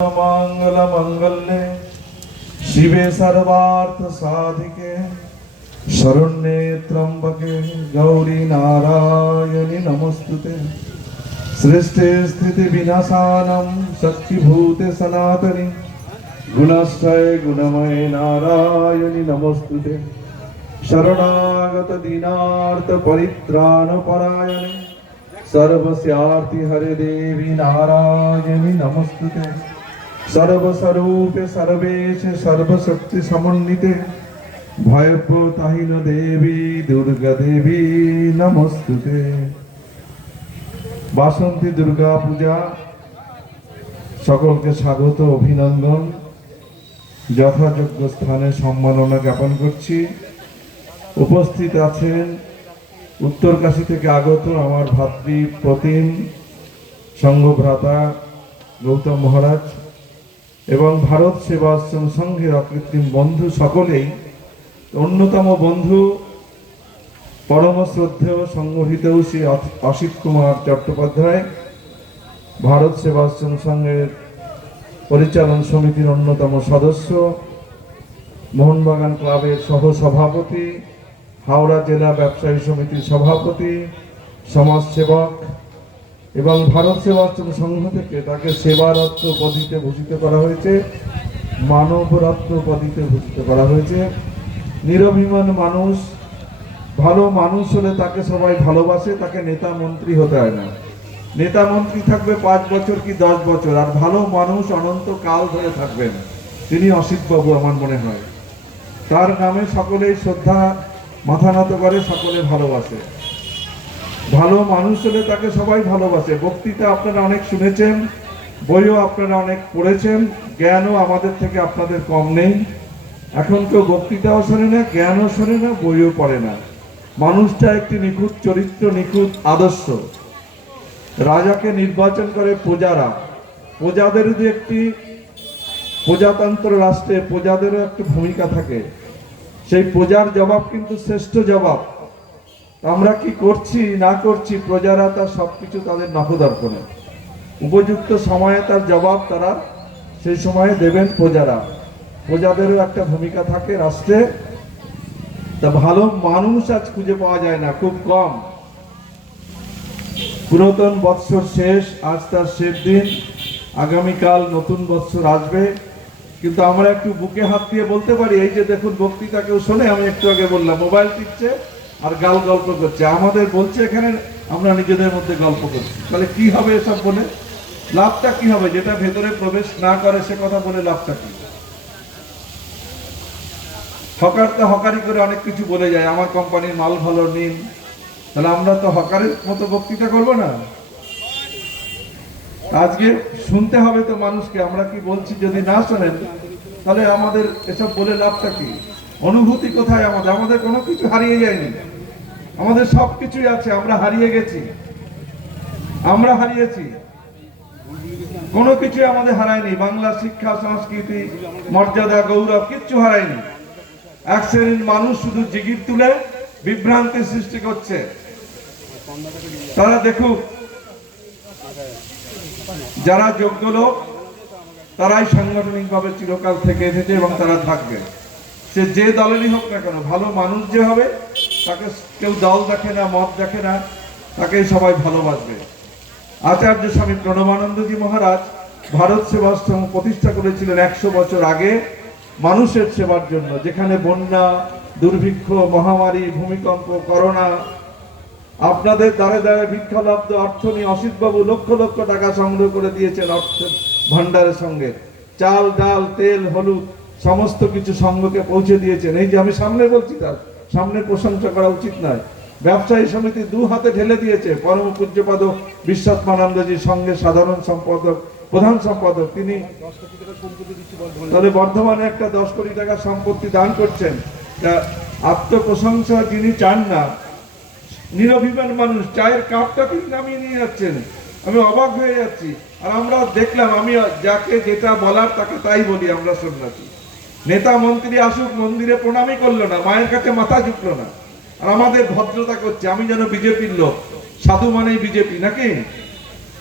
मंगल मंगल्ये शिवे सर्वार्थ साधिके शरण्ये त्र्यंबके गौरी नारायणि नमोस्तुते। सृष्टि स्थिति विनाशानं शक्तिभूते सनातनि गुणश्रय गुणमय नारायणि नमोस्तुते। शरणागत दीनार्थ परित्राण परायणे सर्वस्यार्ति हरे देवी नारायणि नमोस्तुते। सर्वस्वरूपे सर्वेश सर्वशक्ति समन्विते भयप्रताहिन देवी दुर्गा देवी नमोस्तुते। বাসন্তী দুর্গা পূজা সকলকে স্বাগত অভিনন্দন যথাযোগ্য স্থানে সম্মাননা জ্ঞাপন করছি। উপস্থিত আছেন উত্তরকাশী থেকে আগত আমার ভাতৃ প্রতিম সংঘভ্রাতা গৌতম মহারাজ এবং ভারত সেবাশ্রম সংঘের অকৃত্রিম বন্ধু সকলেই। অন্যতম বন্ধু পরম শ্রদ্ধেয় সংগঠিতেও শ্রী অসিত কুমার চট্টোপাধ্যায়, ভারত সেবাশ্রম সংঘের পরিচালন সমিতির অন্যতম সদস্য, মোহনবাগান ক্লাবের সহ সভাপতি, হাওড়া জেলা ব্যবসায়ী সমিতির সভাপতি, সমাজসেবক এবং ভারত সেবাশ্রম সংঘ থেকে তাকে সেবারত্ন উপাধিতে ভূষিত করা হয়েছে, মানবরত্ন উপাধিতে ভূষিত করা হয়েছে। নিরভিমান মানুষ, ভালো মানুষ হলে তাকে সবাই ভালোবাসে, তাকে নেতা মন্ত্রী হতে হয় না। নেতা মন্ত্রী থাকবে 5 বছর কি 10 বছর, আর ভালো মানুষ অনন্ত কাল ধরে থাকবেন। তিনি অসিত বাবু আমার মনে হয়। তার নামে সকলেই শ্রদ্ধা মাথা নত করে, সকলে ভালোবাসে। ভালো মানুষ হলে তাকে সবাই ভালোবাসে। বক্তৃতা আপনারা অনেক শুনেছেন, বইও আপনারা অনেক পড়েছেন, জ্ঞানও আমাদের থেকে আপনাদের কম নেই। এখন কেউ বক্তৃতাও শোনে না, জ্ঞানও শোনে না, বইও পড়ে না। মানুষটা একটি নিখুঁত চরিত্র, নিখুঁত আদর্শ। রাজাকে নির্বাচন করে প্রজারা, প্রজাদের যে একটি প্রজাতন্ত্র রাষ্ট্রে প্রজাদেরও একটি ভূমিকা থাকে, সেই প্রজার জবাব কিন্তু শ্রেষ্ঠ জবাব। আমরা কি করছি না করছি প্রজারা তার সবকিছু তাদের নখদর্পণে, উপযুক্ত সময়ে তার জবাব তারা সেই সময়ে দেবেন প্রজারা। প্রজাদেরও একটা ভূমিকা থাকে রাষ্ট্রে। তা ভালো মানুষ আজ খুঁজে পাওয়া যায় না, খুব কম। পুরাতন বৎসর শেষ, আজ তার শেষ দিন। আগামীকাল নতুন বৎসর আসবে, কিন্তু আমরা একটু বুকে হাত দিয়ে বলতে পারি, এই যে দেখুন বক্তৃতা কেউ শোনে, আমি একটু আগে বললাম, মোবাইল টিপছে আর গাল গল্প করছে, আমাদের বলছে এখানে, আমরা নিজেদের মধ্যে গল্প করছি। তাহলে কি হবে এসব বলে? লাভটা কি হবে? যেটা ভেতরে প্রবেশ না করে সে কথা বলে লাভটা কি? হকার তো হকারি করে অনেক কিছু বলে যায়, আমার কোম্পানির মাল ভালো নিন। তাহলে আমরা তো হকারের মতো বক্তৃতা করবো না। আজকে শুনতে হবে তো মানুষকে, আমরা কি বলছি যদি না শোনেন তাহলে আমাদের এসব বলে লাভটা কি? অনুভূতি কোথায় আমাদের? আমাদের কোনো কিছু হারিয়ে যায়নি, আমাদের সব কিছুই আছে। আমরা হারিয়ে গেছি, আমরা হারিয়েছি, কোনো কিছুই আমাদের হারায়নি। বাংলা শিক্ষা, সংস্কৃতি, মর্যাদা, গৌরব কিচ্ছু হারায়নি। এক শ্রেণীর মানুষ শুধু জিগির তুলে বিভ্রান্তি সৃষ্টি করছে। তারা দেখুক, যারা যোগ্য লোক তারাই সাংগঠনিকভাবে চিরকাল থেকে এসেছে এবং তারা থাকবে। সে যে দলেরই হোক না কেন, ভালো মানুষ যে হবে তাকে কেউ দল দেখে না, মত দেখে না, তাকেই সবাই ভালোবাসবে। আচার্য স্বামী প্রণবানন্দজি মহারাজ ভারত সেবাশ্রম প্রতিষ্ঠা করেছিলেন 100 বছর আগে মানুষের সেবার জন্য। যেখানে বন্যা, দুর্ভিক্ষ, মহামারী, ভূমিকম্প, করোনা, আপনাদের দ্বারে দ্বারে ভিক্ষালব্ধ অর্থ নিয়ে অসিতবাবু লক্ষ লক্ষ টাকা সংগ্রহ করে দিয়েছেন অর্থের ভান্ডারের সঙ্গে। চাল, ডাল, তেল, হলুদ সমস্ত কিছু সংঘকে পৌঁছে দিয়েছেন। এই যে আমি সামনে বলছি, তার সামনে প্রশংসা করা উচিত নয়। ব্যবসায়ী সমিতি 2 হাতে ঢেলে দিয়েছে। পরম পূজ্যপাদ বিশ্বাত্মানন্দজির সঙ্গে সাধারণ সম্পাদক, প্রধান সম্পাদক তিনি, তাহলে বর্ধমানে একটা 10 কোটি টাকা সম্পত্তি দান করছেন। আত্মপ্রশংসা যিনি চান না, নিরভিমান মানুষ, চায়ের কাপটা তিনি নামিয়ে নিয়ে যাচ্ছেন। আমি অবাক হয়ে যাচ্ছি। আর আমরা দেখলাম, আমি যাকে যেটা বলার তাকে তাই বলি। আমরা সন্ন্যাসী, নেতা মন্ত্রী আসুক, মন্দিরে প্রণামই করলো না, মায়ের কাছে মাথা ঝুঁকলো না, আর আমাদের ভদ্রতা করছে। আমি যেন বিজেপির লোক, সাধু মানেই বিজেপি নাকি?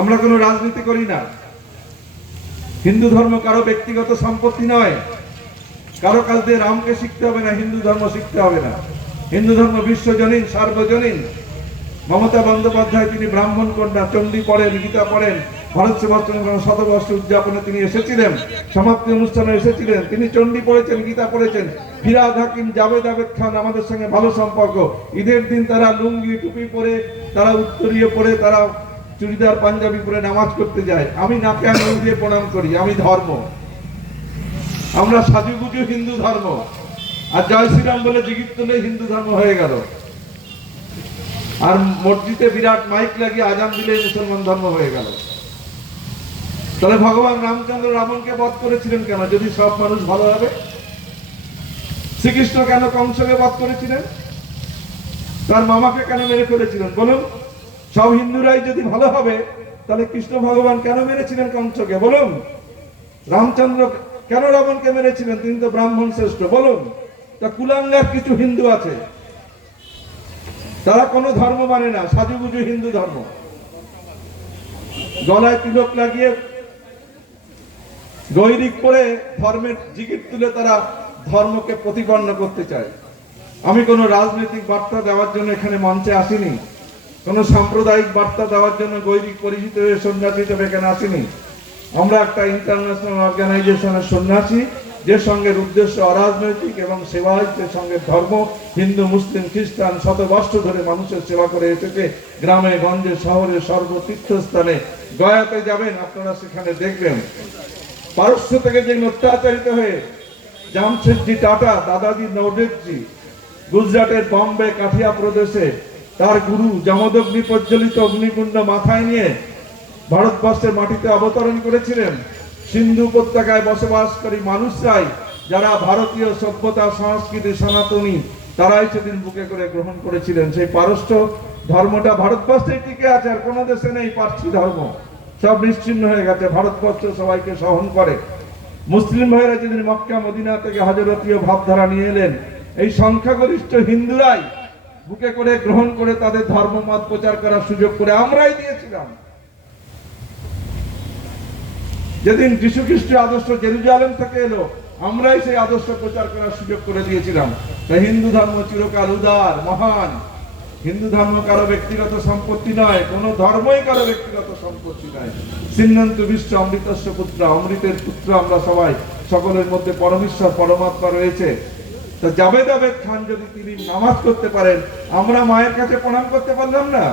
আমরা কোনো রাজনীতি করি না। হিন্দু ধর্ম কারো ব্যক্তিগত সম্পত্তি নয়। কারো কাছ দিয়ে রামকে শিখতে হবে না, হিন্দু ধর্ম শিখতে হবে না। হিন্দু ধর্ম বিশ্বজনীন, সার্বজনীন। মমতা বন্দ্যোপাধ্যায় তিনি ব্রাহ্মণ কন্যা, চণ্ডী পড়েন, গীতা পড়েন, ভারত সেবাশ্রম শতবর্ষ উদযাপনে তিনি এসেছিলেন, সমাপ্তি অনুষ্ঠানে এসেছিলেন, তিনি চণ্ডী পড়েছেন, গীতা পড়েছেন। ফিরাদ হাকিম, জাভেদ আবেদ খান আমাদের সঙ্গে ভালো সম্পর্ক। ঈদের দিন তারা লুঙ্গি টুপি পরে, তারা উত্তরীয় পরে, তারা চুড়িদার পাঞ্জাবি পরে নামাজ করতে যায়। আমি নাকে আঙুল দিয়ে প্রণাম করি, আমি ধর্ম। আমরা সাজুগুজু হিন্দু ধর্ম, আর জয় শ্রীরাম বলে জিগির তুলে হিন্দু ধর্ম হয়ে গেল। আর মসজিদে বিরাট মাইক লাগিয়ে আজান দিলে মুসলমান ধর্ম হয়ে গেল। তাহলে ভগবান রামচন্দ্র রাবণকে বধ করেছিলেন কেন, যদি সব মানুষ ভালো হবে? শ্রীকৃষ্ণ কেন কংসকে বধ করেছিলেন? তার মামাকে কেন মেরে ফেলেছিলেন বলুন? সব হিন্দুরাই যদি ভালো হবে, তাহলে কৃষ্ণ ভগবান কেন মেরেছিলেন কংসকে বলুন? রামচন্দ্র কেন রাবণকে মেরেছিলেন? তিনি তো ব্রাহ্মণ শ্রেষ্ঠ বলুন? তা কুলাঙ্গার কিছু হিন্দু আছে, তারা কোনো ধর্ম মানে না, সাজুগুজু হিন্দু ধর্ম। গলায় তিলক লাগিয়ে, গৈরিক পরে, ধর্মের জিগির তুলে তারা ধর্মকে প্রতিপন্ন করতে চায়। আমি কোনো রাজনৈতিক বার্তা দেওয়ার জন্য এখানে মঞ্চে আসিনি, কোনো সাম্প্রদায়িক বার্তা দেওয়ার জন্য গৈরিক পরিচিত হয়ে সন্ন্যাসী হিসেবে এখানে আসিনি। আমরা একটা ইন্টারন্যাশনাল অর্গানাইজেশনের সন্ন্যাসী, যে সঙ্গে উদ্দেশ্য অরাজনৈতিক এবং সেবায়, যে সঙ্গে ধর্ম হিন্দু, মুসলিম, খ্রিস্টান শতবর্ষ ধরে মানুষের সেবা করে এসেছে। গ্রামে গঞ্জে শহরে সর্বতীর্থস্থানে, গয়াতে যাবেন আপনারা, সেখানে দেখবেন পারস্য থেকে যে অত্যাচারিত হয়ে জামশেদজি টাটা, দাদাজি নওরোজি, গুজরাটের বম্বে কাঠিয়া প্রদেশে তার গুরু যমদগ্নি প্রজ্বলিত অগ্নিকুণ্ড মাথায় নিয়ে ভারতবর্ষের মাটিতে অবতরণ করেছিলেন। সিন্ধু উপত্যকায় বসবাসকারী মানুষরাই, যারা ভারতীয় সভ্যতা সংস্কৃতি সনাতনী, তারাই সেদিন বুকে করে গ্রহণ করেছিলেন। সেই পারস্য ধর্মটা ভারতবর্ষেই টিকে আছে, আর কোনো দেশে নেই পার্সি ধর্ম, সব নিশ্চিহ্ন হয়ে গেছে। ভারতবর্ষ সবাইকে সহন করে। মুসলিম ভাইরা যেদিন মক্কা মদিনা থেকে হযরতীয় ভাবধারা নিয়ে এলেন, এই সংখ্যাগরিষ্ঠ হিন্দুরাই বুকে করে গ্রহণ করে তাদের ধর্মমত প্রচার করার সুযোগ করে আমরাই দিয়েছিলাম। যেদিন যীশু খ্রিস্টের আদর্শ জেরুজালেম থেকে এলো, আমরাই সেই আদর্শ প্রচার করার সুযোগ করে দিয়েছিলাম। তাই হিন্দু ধর্ম চিরকাল উদার, মহান। হিন্দু ধর্ম কারো ব্যক্তিগত সম্পত্তি নয়, কোন ধর্মই কারো ব্যক্তিগত সম্পত্তি নয়। সিন্নন্তু বিশ্ব অমৃতস্য পুত্র, অমৃতের পুত্র আমরা সবাই, সকলের মধ্যে পরমেশ্বর পরমাত্মা রয়েছে। তা জাভেদ আবেদ খান যদি তিনি নামাজ করতে পারেন, আমরা মায়ের কাছে প্রণাম করতে পারলাম না?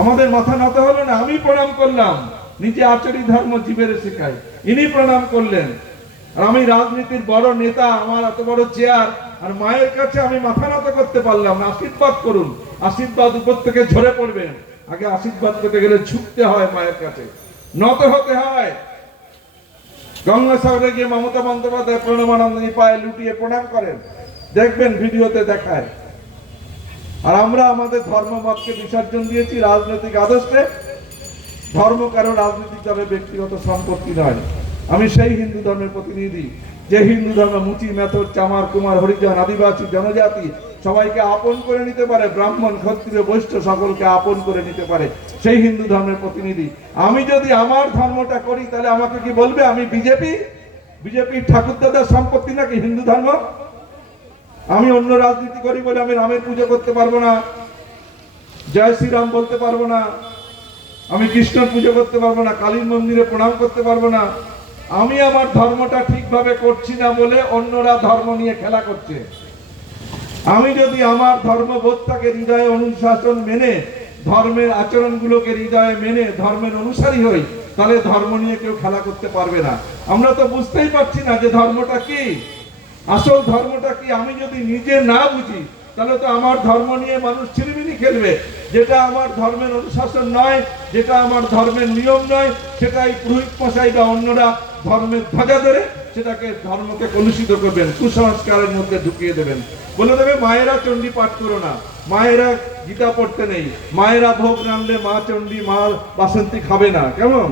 আমাদের মাথা নত হলো না? আমি প্রণাম করলাম, নিজে আচরি ধর্ম জীবের শেখায়, ইনি প্রণাম করলেন। আর আমি রাজনীতির বড় নেতা, আমার এত বড় চেয়ার, আর মায়ের কাছে আমি মাথা নত করতে পারলাম না। আশীর্বাদ করুন, আশীর্বাদ উপর থেকে ঝরে পড়বেন। আগে আশীর্বাদ করতে গেলে ঝুঁকতে হয় মায়ের কাছে, নত হতে হয়। গঙ্গাসাগরে গিয়ে মমতা বন্দ্যোপাধ্যায় প্রণমানন্দী পায়ে লুটিয়ে প্রণাম করেন, দেখবেন ভিডিওতে দেখায়। আর আমরা আমাদের ধর্মমতকে বিসর্জন দিয়েছি রাজনৈতিক আদর্শে। ধর্ম কারো রাজনৈতিক দলের ব্যক্তিগত সম্পত্তি নয়। আমি সেই হিন্দু ধর্মের প্রতিনিধি, যে হিন্দু ধর্ম মুচি, মেথর, চামার, কুমার, হরিজন, আদিবাসী, জনজাতি সবাইকে আপন করে নিতে পারে, ব্রাহ্মণ, ক্ষত্রিয়, বৈশ্য সকলকে আপন করে নিতে পারে, সেই হিন্দু ধর্মের প্রতিনিধি। আমি যদি আমার ধর্মটা করি, তাহলে আমাকে কি বলবে আমি বিজেপি ঠাকুরদাদার সম্পত্তি নাকি হিন্দু ধর্ম? আমি অন্য রাজনীতি করি বলে আমি রামের পুজো করতে পারবো না, জয় শ্রীরাম বলতে পারবো না, আমি কৃষ্ণর পুজো করতে পারবো না, কালীর মন্দিরে প্রণাম করতে পারবো না। আমি আমার ধর্মটা ঠিকভাবে করছি না বলে অন্যরা ধর্ম নিয়ে খেলা করছে। আমি যদি আমার ধর্মবোধটাকে হৃদয়ে অনুশাসন মেনে, ধর্মের আচরণগুলোকে হৃদয়ে মেনে ধর্মের অনুসারী হই, তাহলে ধর্ম নিয়ে কেউ খেলা করতে পারবে না। আমরা তো বুঝতেই পারছি না যে ধর্মটা কি, আসল ধর্মটা কি। আমি যদি নিজে না বুঝি, তাহলে তো আমার ধর্ম নিয়ে মানুষ ছিনিমিনি খেলবে। যেটা আমার ধর্মের অনুশাসন নয়, যেটা আমার ধর্মের নিয়ম নয়, সেটাই পুরোহিত মশাই বা অন্যরা ধর্মের ধ্বজা ধরে সেটাকে ধর্মকে কলুষিত করবেন, কুসংস্কারের মধ্যে ঢুকিয়ে দেবেন। বলে দেবে মায়েরা চণ্ডী পাঠ করো না, মায়েরা গীতা পড়তে নেই, মায়েরা ভোগ রাঁধলে মা চণ্ডী, মা বাসন্তী খাবে না। কেমন?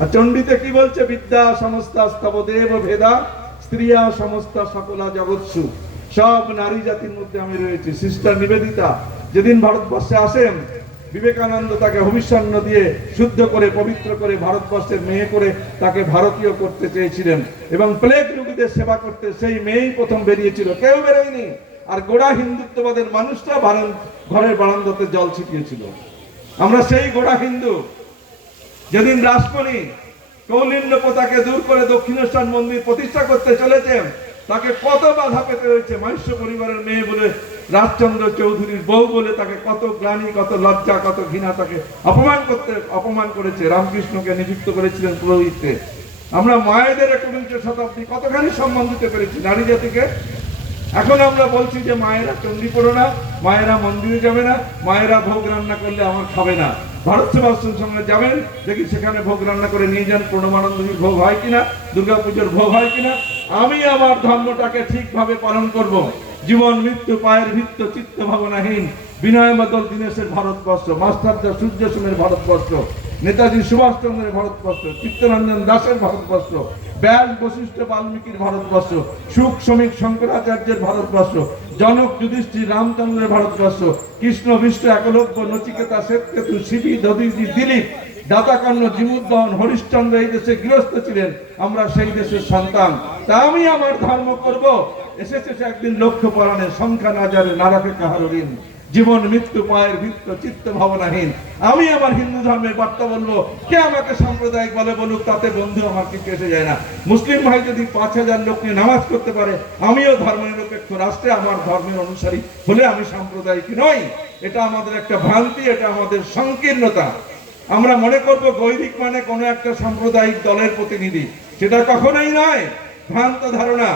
আর চণ্ডীতে কি বলছে? বিদ্যা সমস্তা স্তবদেব ভেদা, স্ত্রিয়া সমস্তা সকলা জগৎসু। সব নারী জাতির মধ্যে আমি রয়েছি। সিস্টার নিবেদিতা যেদিন ভারতবর্ষে আসেন, বিবেকানন্দ তাকে অভিসন্ন দিয়ে শুদ্ধ করে পবিত্র করে ভারতবর্ষের মেয়ে করে তাকে ভারতীয় করতে চেয়েছিলেন এবং প্লেগ রোগীদের সেবা করতে সেই মেয়েই প্রথম বেরিয়েছিল, কেউ বেরোয়নি। আর গোড়া হিন্দুত্ববাদের মানুষরা ঘরের বারান্দাতে জল ছিটিয়েছিল। আমরা সেই গোড়া হিন্দু। যেদিন রাসমণি কৌলিন্য প্রথাকে দূর করে দক্ষিণেশ্বর মন্দির প্রতিষ্ঠা করতে চলেছেন, তাকে কত বাধা পেতে হয়েছে। মহিষ্য পরিবারের মেয়ে বলে, রাজচন্দ্র চৌধুরীর বউ বলে তাকে কত গ্লানি, কত লজ্জা, কত ঘৃণা, তাকে অপমান করেছে। রামকৃষ্ণকে নিযুক্ত করেছিলেন পুরোহিতে। আমরা মায়েদের ১বিংশ শতাব্দী কতখানি সম্মান দিতে পেরেছি নারী জাতিকে। এখন আমরা বলছি যে মায়েরা চণ্ডী পড়ো না, মায়েরা মন্দিরে যাবে না, মায়েরা ভোগ রান্না করলে আমার খাবে না। ভারত সেবাশ্রম সঙ্গে যাবেন, দেখি সেখানে ভোগ রান্না করে নিয়ে যান, প্রণবানন্দজির ভোগ হয় কিনা, দুর্গাপুজোর ভোগ হয় কিনা। আমি আমার ধর্মটাকে ঠিকভাবে পালন করব। জীবন মৃত্যু পায়ের ভিত্ত, চিত্ত ভাবনাহীন বিনয় বাদল দীনেশের ভারতবর্ষ, মাস্টারদা সূর্য সেনের ভারতবর্ষ, নেতাজি সুভাষচন্দ্রের ভারতবর্ষ, চিত্তরঞ্জন দাসের ভারতবর্ষ, ব্যাস বশিষ্ঠ বাল্মীকির ভারতবর্ষ, সুখ শ্রমিক শঙ্করাচার্যের ভারতবর্ষ, জনক যুধিষ্ঠির রামচন্দ্রের ভারতবর্ষ, কৃষ্ণ বিষ্ণু একলব্য নচিকেতা শ্বেতকেতু শিবি দধিজি দিলীপ দাতাকর্ণ জিমুদ্দহন হরিশ্চন্দ্র এই দেশে গৃহস্থ ছিলেন। আমরা সেই দেশের সন্তান। তা আমি আমার ধর্ম করব। এসেছে একদিন লক্ষ্য পরাণে, সংখ্যা না জানে না রাখে কাহার ঋণ, জীবন মৃত্যু পায়ের ভিত্ত, চিত্ত ভাবনাহীন। আমি আমার হিন্দু ধর্মের বার্তা বলবো। কে আমাকে সাম্প্রদায়িক বলে বলুক, তাতে বন্ধু আমার কিছু এসে যায় না। মুসলিম ভাই যদি ৫,০০০ লোক নিয়ে নামাজ করতে পারে, আমিও ধর্মনিরপেক্ষ রাষ্ট্রে আমার ধর্মের অনুসারী হলে আমি সাম্প্রদায়িক নই। এটা আমাদের একটা ভ্রান্তি, এটা আমাদের সংকীর্ণতা। আমরা মনে করব গৈরিক মানে কোনো একটা সাম্প্রদায়িক দলের প্রতিনিধি, সেটা কখনোই নয়, ভ্রান্ত ধারণা।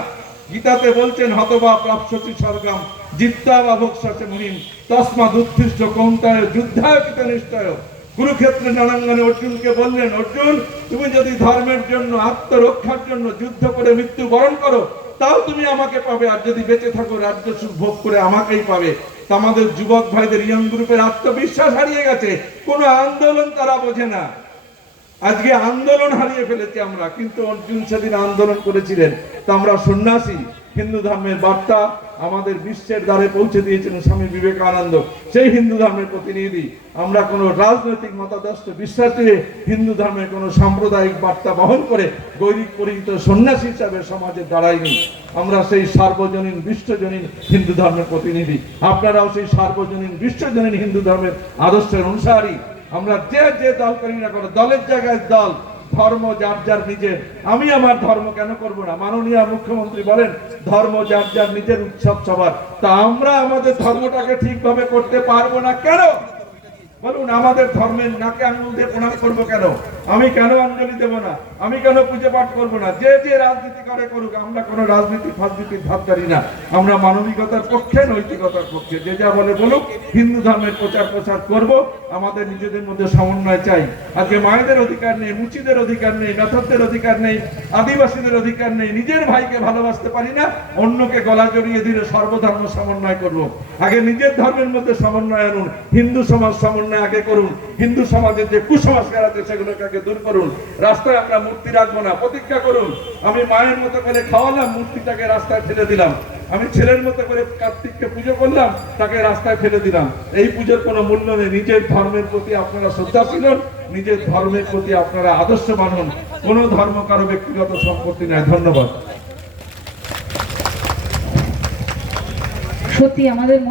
গীতাতে বলছেন হতবা প্রাপ্সি স্বর্গম জিত্তা বা ভোক্সাসে মুনিম তস্মাদ উত্তিষ্ঠ কৌন্তেয় যুদ্ধায় কৃতনিষ্ঠয়। কুরুক্ষেত্রে রণাঙ্গনে অর্জুনকে বললেন, অর্জুন তুমি যদি ধর্মের জন্য, আত্মরক্ষার জন্য যুদ্ধ করে মৃত্যুবরণ করো, তাও তুমি আমাকে পাবে। আর যদি বেঁচে থাকো রাজ্য সুখ ভোগ করে আমাকেই পাবে। আমাদের যুবক ভাইদের ইয়ং গ্রুপের আত্মবিশ্বাস হারিয়ে গেছে। কোনো আন্দোলন তারা বোঝে না। আজকে আন্দোলন হারিয়ে ফেলেছি আমরা, কিন্তু অর্জুন সেদিন আন্দোলন করেছিলেন। তো আমরা সন্ন্যাসী। হিন্দু ধর্মের বার্তা আমাদের বিশ্বের দ্বারে পৌঁছে দিয়েছেন স্বামী বিবেকানন্দ, সেই হিন্দু ধর্মের প্রতিনিধি। আমরা কোনো রাজনৈতিক মতাদর্শ বিশ্বাসে হিন্দু ধর্মের কোনো সাম্প্রদায়িক বার্তা বহন করে গৈরিক পরিচিত সন্ন্যাসী হিসাবে সমাজে দাঁড়াইনি। আমরা সেই সার্বজনীন বিশ্বজনীন হিন্দু ধর্মের প্রতিনিধি। আপনারাও সেই সার্বজনীন বিশ্বজনীন হিন্দু ধর্মের আদর্শের অনুসারী। আমরা যে যে দল করি না কোনো, দলের জায়গায় দল, ধর্ম যার যার নিজের। আমি আমার ধর্ম কেন করব না? মাননীয় মুখ্যমন্ত্রী বলেন ধর্ম যার যার নিজের, উৎসব সবার। তা আমরা আমাদের ধর্মটাকে ঠিকভাবে করতে পারবো না কেন বলুন? আমাদের ধর্মের নাকে আঙুল দিয়ে প্রণাম করবো কেন? আমি কেন অঞ্জলি দেব না? আমি কেন পুজো পাঠ করবো না? যে যে রাজনীতি করে করুক, আমরা কোনো রাজনীতি ফাজনীতির ধারধারি না। আমরা মানবিকতার পক্ষে, নৈতিকতার পক্ষে। যে যা বলে বলুক, হিন্দু ধর্মের প্রচার করব। আমাদের নিজেদের মধ্যে সমন্বয় চাই। আজকে মায়েদের অধিকার নেই, মুচিদের অধিকার নেই, মেথরদের অধিকার নেই, আদিবাসীদের অধিকার নেই। নিজের ভাইকে ভালোবাসতে পারি না, অন্যকে গলা জড়িয়ে দিলে সর্বধর্ম সমন্বয় করব। আগে নিজের ধর্মের মধ্যে সমন্বয় আনুন। হিন্দু সমাজ সমন্বয় আগে করুন। হিন্দু সমাজের যে কুসংস্কার আছে সেগুলোকে আগে দূর করুন। রাস্তায় আমরা মূর্তি রাখবো না, প্রতিজ্ঞা করুন। আমি মায়ের মতো করে খাওয়ালাম, মূর্তিটাকে রাস্তায় ফেলে দিলাম। আমি ছেলের মতো করে কার্তিককে পুজো করলাম, তাকে রাস্তায় ফেলে দিলাম। এই পুজোর কোনো মূল্য নেই। নিজের ধর্মের প্রতি আপনারা শ্রদ্ধাশীল হন, নিজের ধর্মের প্রতি আপনারা আদর্শবান হন। কোনো ধর্ম কারো ব্যক্তিগত সম্পত্তি নয়। ধন্যবাদ। সত্যি আমাদের মনে